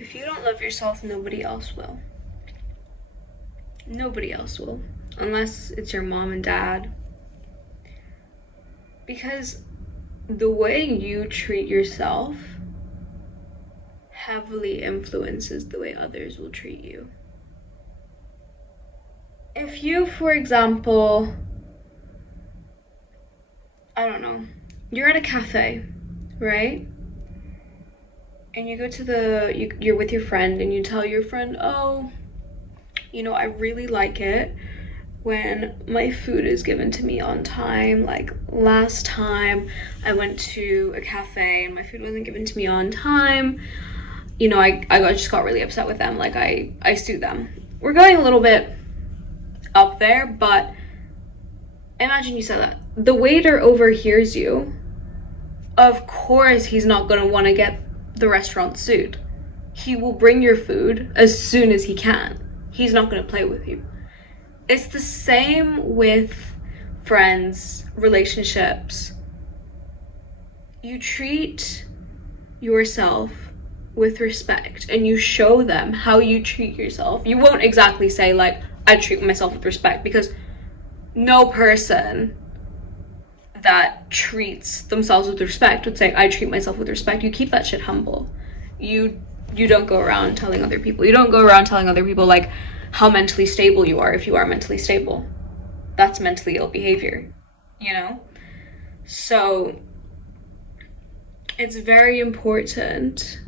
If you don't love yourself, nobody else will. Nobody else will. Unless it's your mom and dad. Because the way you treat yourself heavily influences the way others will treat you. If you, for example, I don't know, you're at a cafe, right? And you go to you're with your friend and you tell your friend, oh, I really like it when my food is given to me on time. Like last time I went to a cafe and my food wasn't given to me on time. I just got really upset with them. Like I sued them. We're going a little bit up there, but imagine you said that. The waiter overhears you. Of course he's not gonna want to get the restaurant sued. He will bring your food as soon as he can. He's not gonna play with you. It's the same with friends, relationships. You treat yourself with respect and you show them how you treat yourself. You won't exactly say, like, I treat myself with respect, because no person that treats themselves with respect would say, I treat myself with respect. You keep that shit humble. You don't go around telling other people. You don't go around telling other people, like, how mentally stable you are if you are mentally stable. That's mentally ill behavior, you know? So it's very important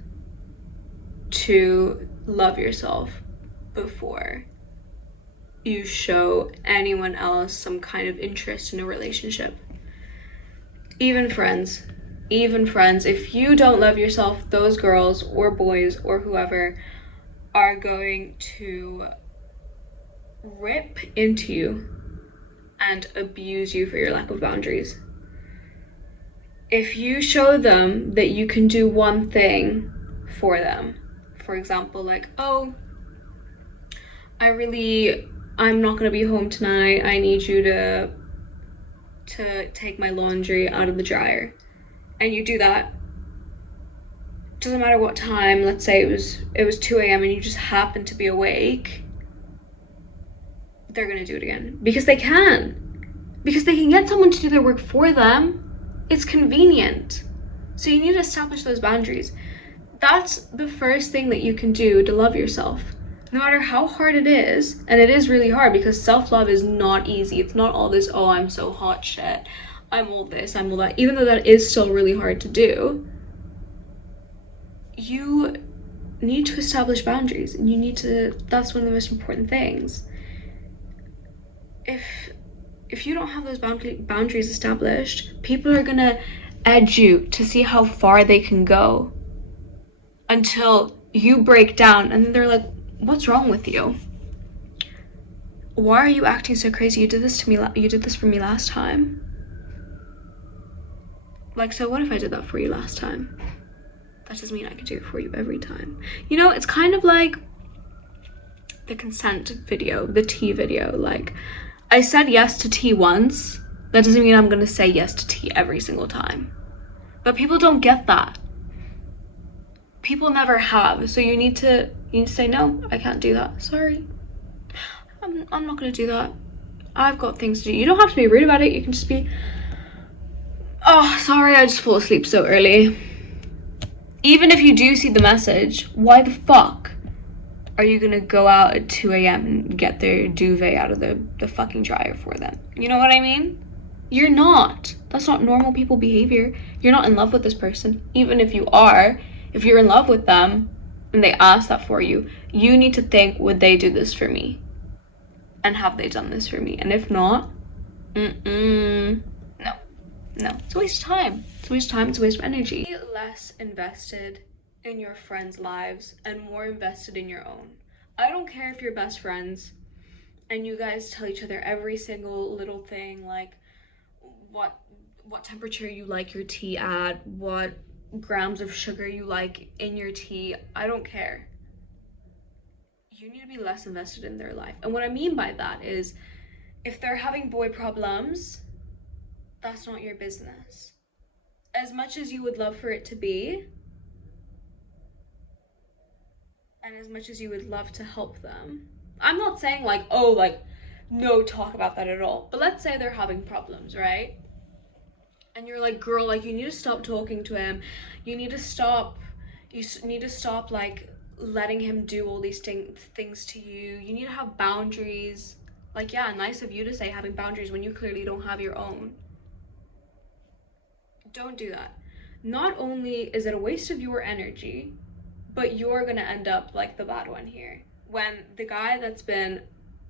to love yourself before you show anyone else some kind of interest in a relationship. Even friends. Even friends. If you don't love yourself, those girls or boys or whoever are going to rip into you and abuse you for your lack of boundaries. If you show them that you can do one thing for them, for example, like, oh, I'm not gonna be home tonight. I need you to take my laundry out of the dryer. And you do that. Doesn't matter what time, let's say it was 2 a.m. and you just happen to be awake, they're gonna do it again. Because they can. Because they can get someone to do their work for them. It's convenient. So you need to establish those boundaries. That's the first thing that you can do to love yourself. No matter how hard it is, and it is really hard because self-love is not easy. It's not all this, oh, I'm so hot shit, I'm all this, I'm all that. Even though that is still really hard to do, you need to establish boundaries, and that's one of the most important things. If you don't have those boundaries established, people are gonna edge you to see how far they can go until you break down, and then they're like, what's wrong with you? Why are you acting so crazy? You did this for me last time. Like, so what if I did that for you last time? That doesn't mean I could do it for you every time. It's kind of like the consent video, the tea video. Like, I said yes to tea once. That doesn't mean I'm gonna say yes to tea every single time. But people don't get that. People never have. So you need to say, no, I can't do that. Sorry. I'm not gonna do that. I've got things to do. You don't have to be rude about it. You can just be, oh, sorry, I just fall asleep so early. Even if you do see the message, why the fuck are you gonna go out at 2 a.m. and get their duvet out of the fucking dryer for them? You know what I mean? You're not. That's not normal people behavior. You're not in love with this person. Even if you are, if you're in love with them and they ask that for you, you need to think, would they do this for me? And have they done this for me? And if not, no. It's a waste of time. It's a waste of time, it's a waste of energy. Be less invested in your friends' lives and more invested in your own. I don't care if you're best friends and you guys tell each other every single little thing, like what temperature you like your tea at, what grams of sugar you like in your tea. I don't care. You need to be less invested in their life. And what I mean by that is, if they're having boy problems, that's not your business. As much as you would love for it to be, And as much as you would love to help them, I'm not saying like, oh, like, no talk about that at all. But let's say they're having problems, right? And you're like, girl, like, you need to stop talking to him. You need to stop, need to stop, like, letting him do all these things to you. You need to have boundaries. Like, yeah, nice of you to say having boundaries when you clearly don't have your own. Don't do that. Not only is it a waste of your energy, but you're gonna end up like the bad one here. When the guy that's been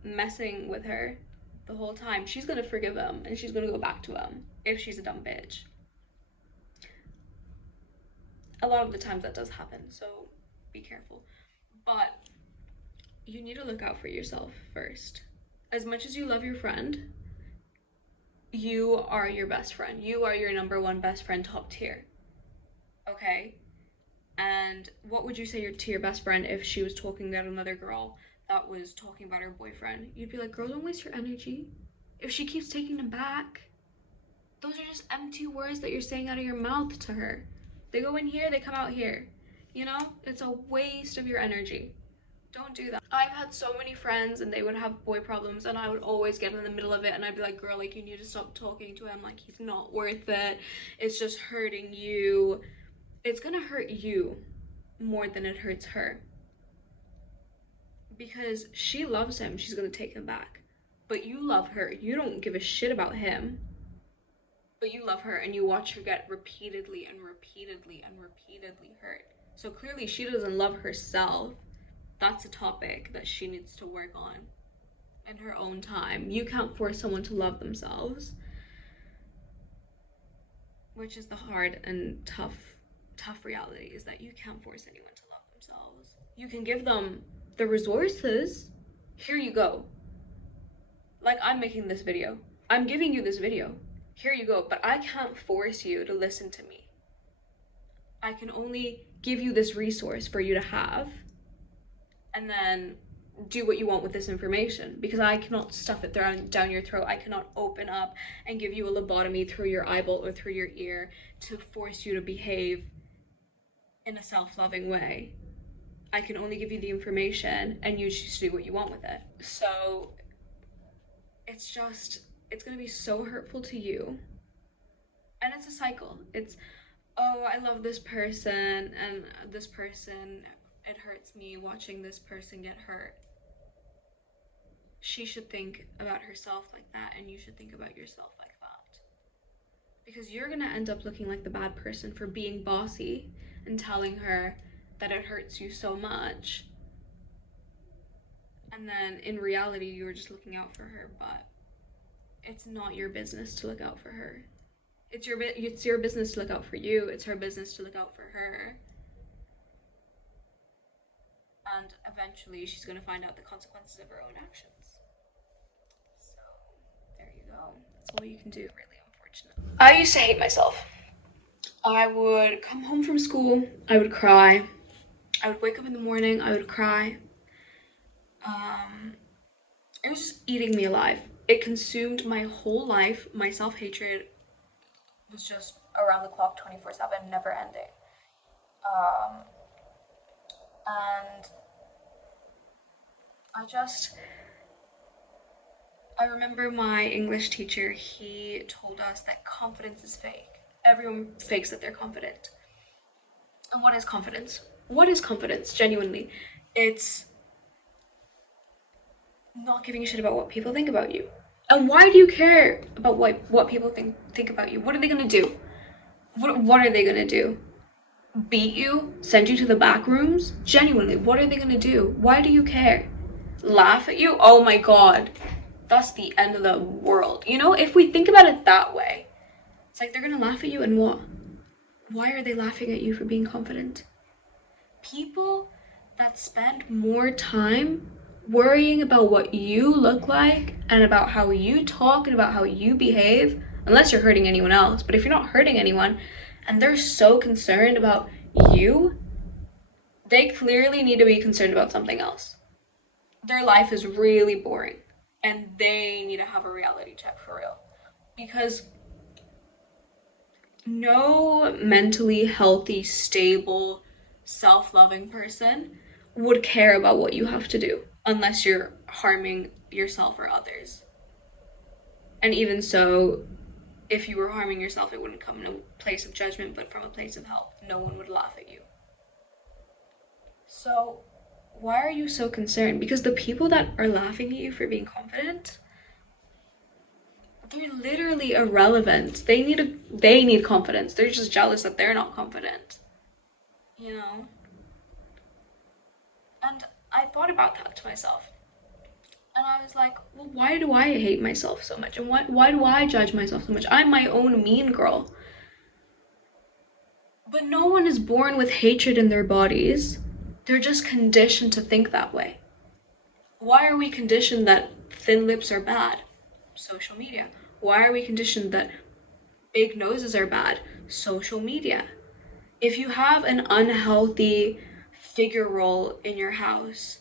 messing with her the whole time, she's gonna forgive him and she's gonna go back to him if she's a dumb bitch. A lot of the times that does happen, so be careful. But you need to look out for yourself first. As much as you love your friend, you are your best friend. You are your number one best friend, top tier. Okay? And what would you say to your best friend if she was talking about another girl that was talking about her boyfriend? You'd be like, girl, don't waste your energy. If she keeps taking them back, those are just empty words that you're saying out of your mouth to her. They go in here, they come out here. You know? It's a waste of your energy. Don't do that. I've had so many friends and they would have boy problems and I would always get in the middle of it and I'd be like, girl, like, you need to stop talking to him. Like, he's not worth it. It's just hurting you. It's gonna hurt you more than it hurts her. Because she loves him, she's gonna take him back. But you love her. You don't give a shit about him. But you love her and you watch her get repeatedly and repeatedly and repeatedly hurt. So clearly she doesn't love herself. That's a topic that she needs to work on in her own time. You can't force someone to love themselves, which is the hard and tough reality, is that you can't force anyone to love themselves. You can give them the resources. Here you go. Like, I'm making this video. I'm giving you this video. Here you go. But I can't force you to listen to me. I can only give you this resource for you to have and then do what you want with this information, because I cannot stuff it down your throat. I cannot open up and give you a lobotomy through your eyeball or through your ear to force you to behave in a self-loving way. I can only give you the information and you choose to do what you want with it. So it's gonna be so hurtful to you. And it's a cycle. It's, oh, I love this person and this person, it hurts me watching this person get hurt. She should think about herself like that and you should think about yourself like that. Because you're gonna end up looking like the bad person for being bossy and telling her that it hurts you so much. And then in reality, you were just looking out for her, but it's not your business to look out for her. It's your business to look out for you. It's her business to look out for her. And eventually she's gonna find out the consequences of her own actions. So there you go. That's all you can do, really, unfortunately. I used to hate myself. I would come home from school, I would cry. I would wake up in the morning, I would cry. It was just eating me alive. It consumed my whole life. My self-hatred was just around the clock, 24/7, never ending. And I remember my English teacher, he told us that confidence is fake. Everyone fakes that they're confident. And what is confidence? What is confidence, genuinely? It's not giving a shit about what people think about you. And why do you care about what people think about you? What are they gonna do? What are they gonna do? Beat you? Send you to the back rooms? Genuinely, what are they gonna do? Why do you care? Laugh at you? Oh my god. That's the end of the world. You know, if we think about it that way, it's like they're gonna laugh at you and what? Why are they laughing at you for being confident? People that spend more time worrying about what you look like and about how you talk and about how you behave, unless you're hurting anyone else, but if you're not hurting anyone and they're so concerned about you, they clearly need to be concerned about something else. Their life is really boring and they need to have a reality check for real, because no mentally healthy, stable, self-loving person would care about what you have to do unless you're harming yourself or others. And even so, if you were harming yourself, it wouldn't come in a place of judgment, but from a place of help. No one would laugh at you. So, why are you so concerned? Because the people that are laughing at you for being confident, they're literally irrelevant. They need confidence. They're just jealous that they're not confident. You know? And I thought about that to myself. And I was like, well, why do I hate myself so much? And why do I judge myself so much? I'm my own mean girl. But no one is born with hatred in their bodies. They're just conditioned to think that way. Why are we conditioned that thin lips are bad? Social media. Why are we conditioned that big noses are bad? Social media. If you have an unhealthy figure roll in your house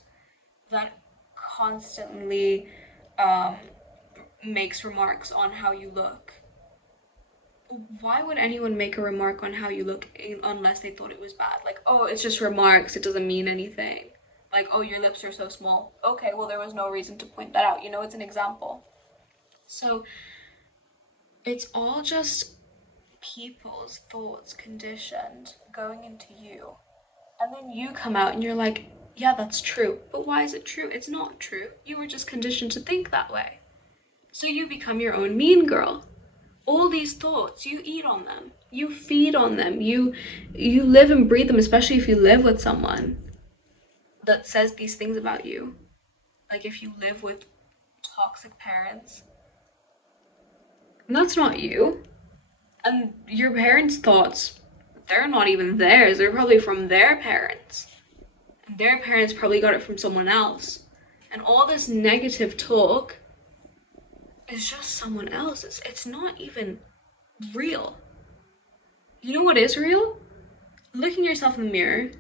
that constantly makes remarks on how you look, why would anyone make a remark on how you look unless they thought it was bad? Like, oh, it's just remarks, it doesn't mean anything. Like, oh, your lips are so small. Okay, well, there was no reason to point that out. You know, it's an example. So, it's all just people's thoughts conditioned going into you. And then you come out and you're like, yeah, that's true. But why is it true? It's not true. You were just conditioned to think that way. So you become your own mean girl. All these thoughts, you eat on them. You feed on them. You live and breathe them, especially if you live with someone that says these things about you. Like if you live with toxic parents, and that's not you. And your parents' thoughts, they're not even theirs. They're probably from their parents. And their parents probably got it from someone else. And all this negative talk is just someone else. It's not even real. You know what is real? Looking yourself in the mirror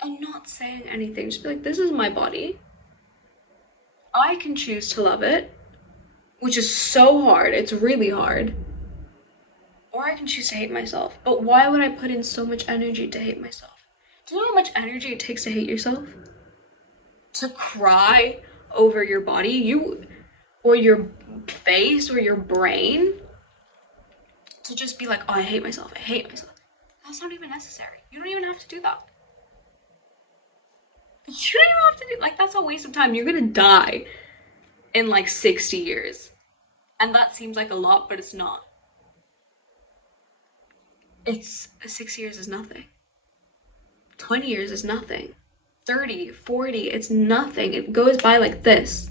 and not saying anything. Just be like, this is my body. I can choose to love it, which is so hard. It's really hard. Or I can choose to hate myself. But why would I put in so much energy to hate myself? Do you know how much energy it takes to hate yourself? To cry over your body, or your face, or your brain, to just be like, oh, I hate myself, I hate myself. That's not even necessary. You don't even have to do that. You don't even have to do, like, that's a waste of time. You're gonna die in like 60 years. And that seems like a lot, but it's not. It's 6 years is nothing. 20 years is nothing. 30, 40, it's nothing. It goes by like this.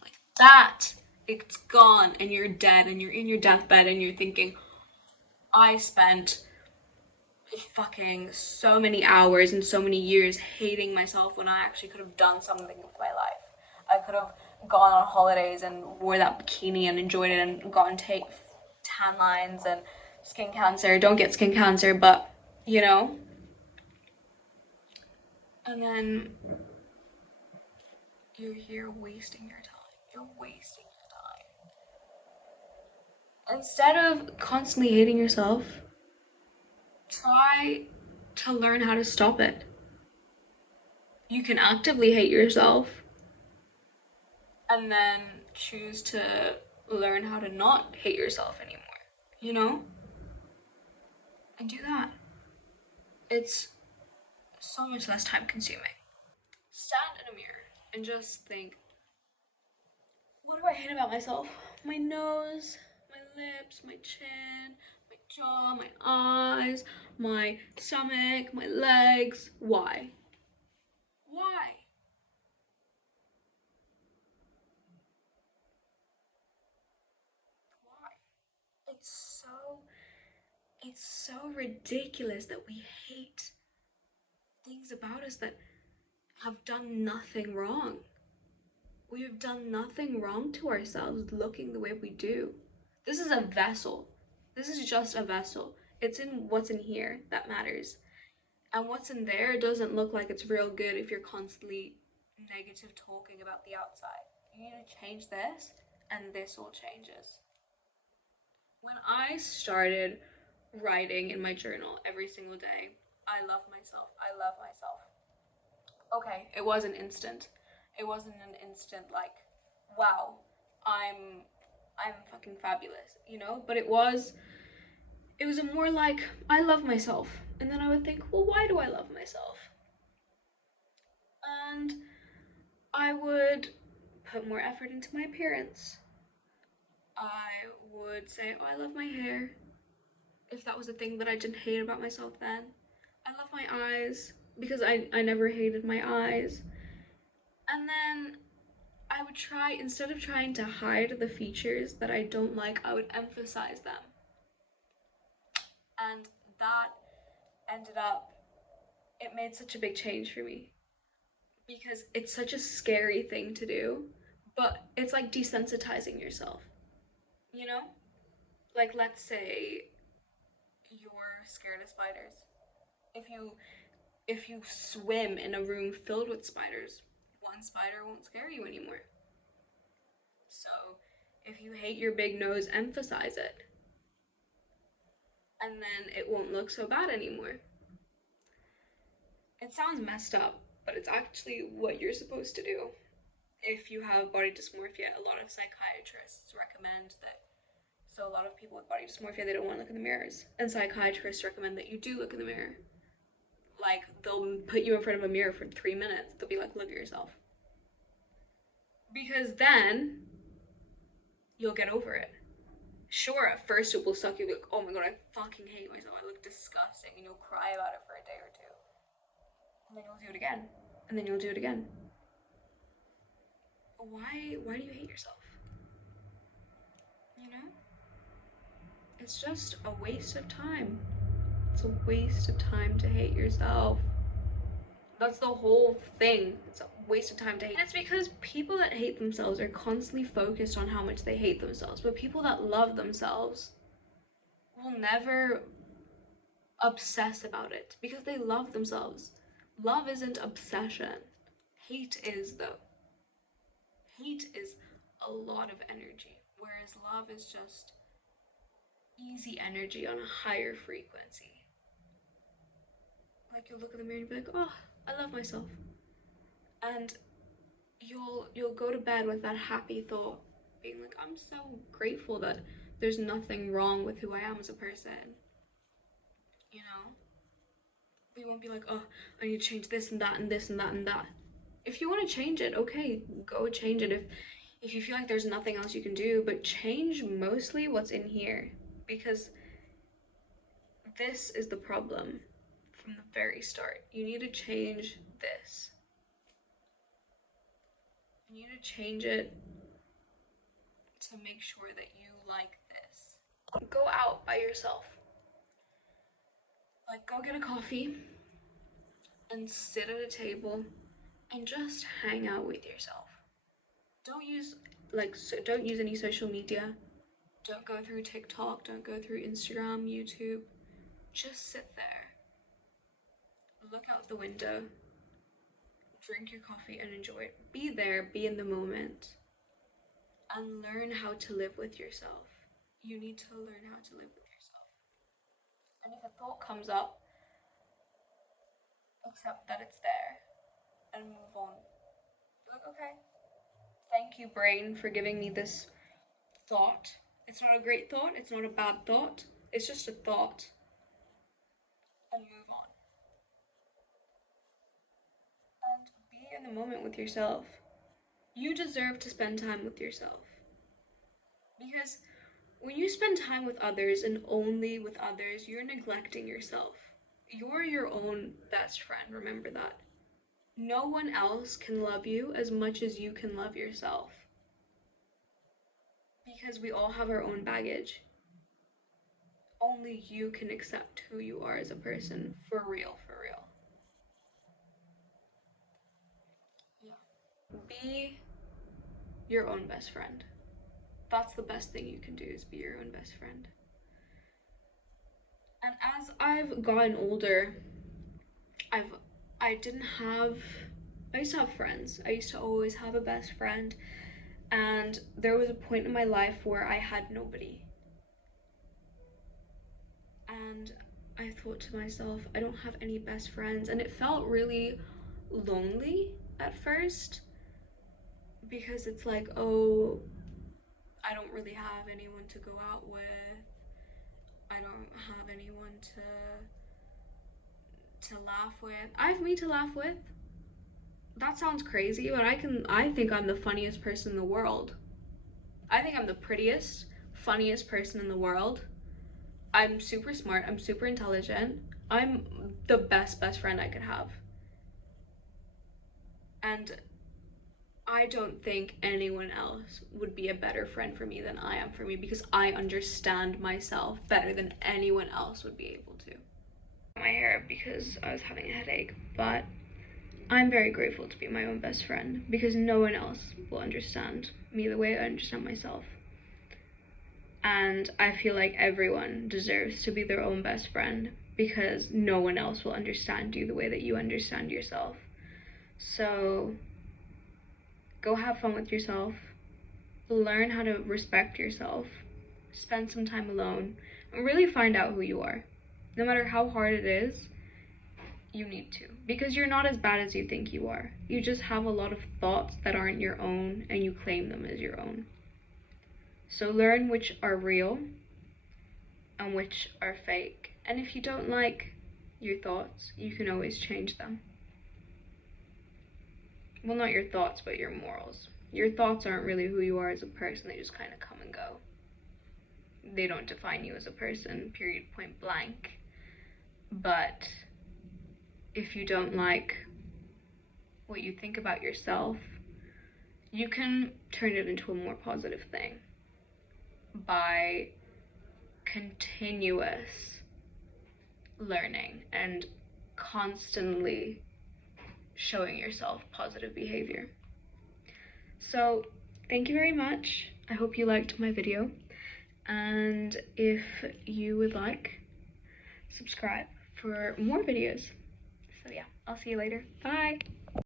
Like that. It's gone and you're dead and you're in your deathbed and you're thinking, I spent fucking so many hours and so many years hating myself when I actually could have done something with my life. I could have gone on holidays and wore that bikini and enjoyed it and gotten tan lines and skin cancer. Don't get skin cancer, but you know. And then you're here wasting your time. You're wasting your time. Instead of constantly hating yourself, try to learn how to stop it. You can actively hate yourself and then choose to learn how to not hate yourself anymore, you know? And do that. It's so much less time consuming. Stand in a mirror and just think, what do I hate about myself? My nose, my lips, my chin, my jaw, my eyes, my stomach, my legs. Why? Why? Why? It's so it's so ridiculous that we hate things about us that have done nothing wrong. We have done nothing wrong to ourselves looking the way we do. This is a vessel. This is just a vessel. It's in what's in here that matters. And what's in there doesn't look like it's real good if you're constantly negative talking about the outside. You need to change this, and this all changes. When I started writing in my journal every single day, I love myself. I love myself. Okay, it was an instant. It wasn't an instant like, wow, I'm fucking fabulous, you know? But it was a more like, I love myself. And then I would think, well, why do I love myself? And I would put more effort into my appearance. I would say, oh, I love my hair. If that was a thing that I didn't hate about myself then. I love my eyes because I never hated my eyes. And then I would try, instead of trying to hide the features that I don't like, I would emphasize them. And that ended up, it made such a big change for me because it's such a scary thing to do, but it's like desensitizing yourself, you know? Like, let's say you're scared of spiders. If you swim in a room filled with spiders, one spider won't scare you anymore. So, if you hate your big nose, emphasize it. And then it won't look so bad anymore. It sounds messed up, but it's actually what you're supposed to do. If you have body dysmorphia, a lot of psychiatrists recommend that. So a lot of people with body dysmorphia, they don't want to look in the mirrors. And psychiatrists recommend that you do look in the mirror. Like, they'll put you in front of a mirror for 3 minutes. They'll be like, look at yourself. Because then you'll get over it. Sure, at first it will suck. You'll be like, oh my god, I fucking hate myself. I look disgusting. And you'll cry about it for a day or two. And then you'll do it again. And then you'll do it again. Why do you hate yourself? You know? It's just a waste of time. It's a waste of time to hate yourself. That's the whole thing. It's a waste of time to hate. And it's because people that hate themselves are constantly focused on how much they hate themselves. But people that love themselves will never obsess about it because they love themselves. Love isn't obsession. Hate is, though. Hate is a lot of energy, whereas love is just easy energy on a higher frequency. Like, you'll look in the mirror and be like, oh, I love myself. And you'll go to bed with that happy thought, being like, I'm so grateful that there's nothing wrong with who I am as a person. You know? You won't be like, oh, I need to change this and that and this and that and that. If you want to change it, okay, go change it. If you feel like there's nothing else you can do, but change mostly what's in here. Because this is the problem from the very start. You need to change this. You need to change it to make sure that you like this. Go out by yourself. Like, go get a coffee and sit at a table and just hang out with yourself. Don't use any social media. Don't go through TikTok, don't go through Instagram, YouTube. Just sit there. Look out the window. Drink your coffee and enjoy it. Be there, be in the moment. And learn how to live with yourself. You need to learn how to live with yourself. And if a thought comes up, accept that it's there and move on. Be like, okay, thank you, brain, for giving me this thought. It's not a great thought, it's not a bad thought, it's just a thought. And move on. And be in the moment with yourself. You deserve to spend time with yourself. Because when you spend time with others and only with others, you're neglecting yourself. You're your own best friend, remember that. No one else can love you as much as you can love yourself. Because we all have our own baggage. Only you can accept who you are as a person, for real, for real. Yeah. Be your own best friend. That's the best thing you can do, is be your own best friend. And as I've gotten older, I used to have friends. I used to always have a best friend. And there was a point in my life where I had nobody. And I thought to myself, I don't have any best friends. And it felt really lonely at first, because it's like, oh, I don't really have anyone to go out with. I don't have anyone to laugh with. I have me to laugh with. That sounds crazy, but I think I'm the funniest person in the world. I think I'm the prettiest, funniest person in the world. I'm super smart, I'm super intelligent. I'm the best friend I could have. And I don't think anyone else would be a better friend for me than I am for me, because I understand myself better than anyone else would be able to. My hair because I was having a headache, but I'm very grateful to be my own best friend, because no one else will understand me the way I understand myself. And I feel like everyone deserves to be their own best friend, because no one else will understand you the way that you understand yourself. So go have fun with yourself, learn how to respect yourself, spend some time alone, and really find out who you are. No matter how hard it is, you need to, because you're not as bad as you think you are. You just have a lot of thoughts that aren't your own, and you claim them as your own. So learn which are real and which are fake. And if you don't like your thoughts, you can always change them. Well, not your thoughts, but your morals. Your thoughts aren't really who you are as a person, they just kind of come and go. They don't define you as a person, period, point blank. But if you don't like what you think about yourself, you can turn it into a more positive thing by continuous learning and constantly showing yourself positive behavior. So thank you very much. I hope you liked my video, and if you would like, subscribe for more videos. So yeah, I'll see you later. Bye.